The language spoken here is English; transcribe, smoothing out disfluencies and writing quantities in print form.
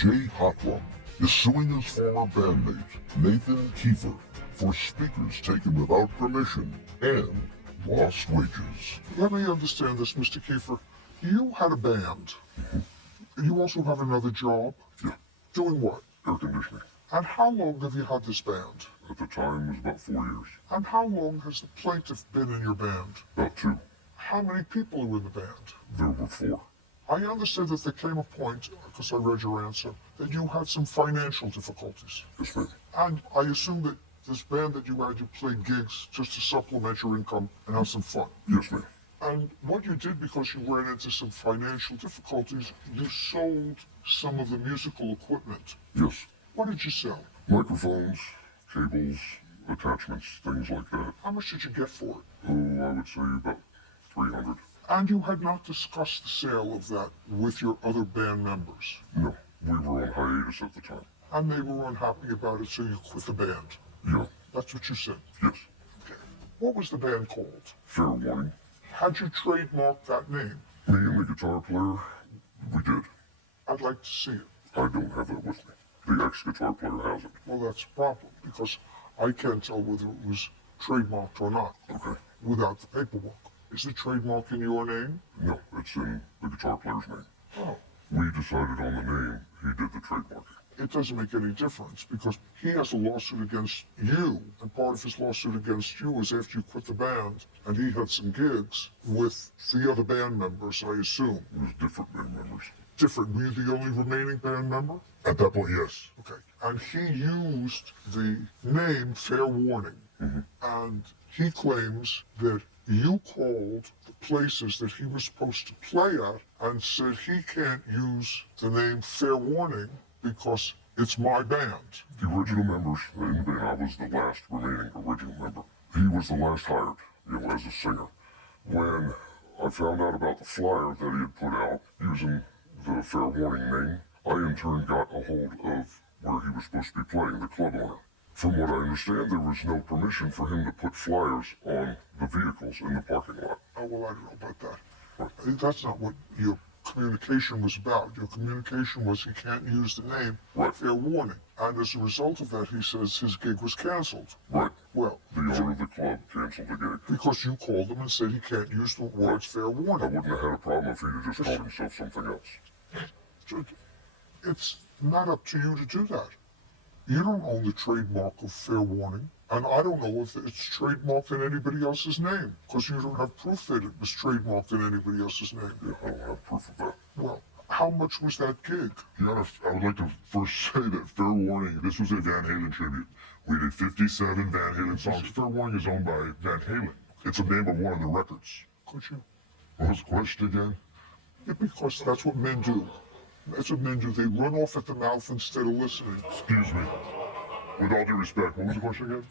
Jay Hotrum is suing his former bandmate, Nathan Kiefer, for speakers taken without permission and lost wages. Let me understand this, Mr. Kiefer. You had a band. You also have another job? Yeah. Doing what? Air conditioning. And how long have you had this band? At the time, it was about 4 years. And how long has the plaintiff been in your band? About 2. How many people are in the band? There were 4. I understand that there came a point, because I read your answer, that you had some financial difficulties. Yes, ma'am. And I assume that this band that you had, you played gigs just to supplement your income and have some fun. Yes, ma'am. And what you did, because you ran into some financial difficulties, you sold some of the musical equipment. Yes. What did you sell? Microphones, cables, attachments, things like that. How much did you get for it? Oh, I would say about 300. And you had not discussed the sale of that with your other band members? No, we were on hiatus at the time. And they were unhappy about it, so you quit the band? Yeah. That's what you said? Yes. Okay. What was the band called? Fair warning. Had you trademarked that name? Me and the guitar player, we did. I'd like to see it. I don't have that with me. The ex-guitar player has it. Well, that's a problem, because I can't tell whether it was trademarked or not. Okay. Without the paperwork. Is the trademark in your name? No, it's in the guitar player's name. Oh. We decided on the name. He did the trademarking. It doesn't make any difference, because he has a lawsuit against you, and part of his lawsuit against you is after you quit the band, and he had some gigs with the other band members, I assume. It was different band members. Different. Were you the only remaining band member? At that point, yes. Okay. And he used the name Fair Warning. And he claims that you called the places that he was supposed to play at and said he can't use the name Fair Warning because it's my band. The original members in the band, I was the last remaining original member. He was the last hired, as a singer. When I found out about the flyer that he had put out using the Fair Warning name, I in turn got a hold of where he was supposed to be playing, the club owner. From what I understand, there was no permission for him to put flyers on the vehicles in the parking lot. Oh, well, I don't know about that. Right. That's not what your communication was about. Your communication was he can't use the name Fair Warning. And as a result of that, he says his gig was canceled. Right. Well, the owner of the club canceled the gig. Because you called him and said he can't use the words Fair Warning. I wouldn't have had a problem if he'd have just called himself something else. It's not up to you to do that. You don't own the trademark of Fair Warning, and I don't know if it's trademarked in anybody else's name, because you don't have proof that it was trademarked in anybody else's name. Yeah, I don't have proof of that. Well, how much was that gig? To be honest, I would like to first say that Fair Warning, this was a Van Halen tribute. We did 57 Van Halen songs. Fair Warning is owned by Van Halen. It's a name of one of the records. Could you? What was the question again? Yeah, because that's what men do. That's what men do. They run off at the mouth instead of listening. Excuse me. With all due respect, what was the question again?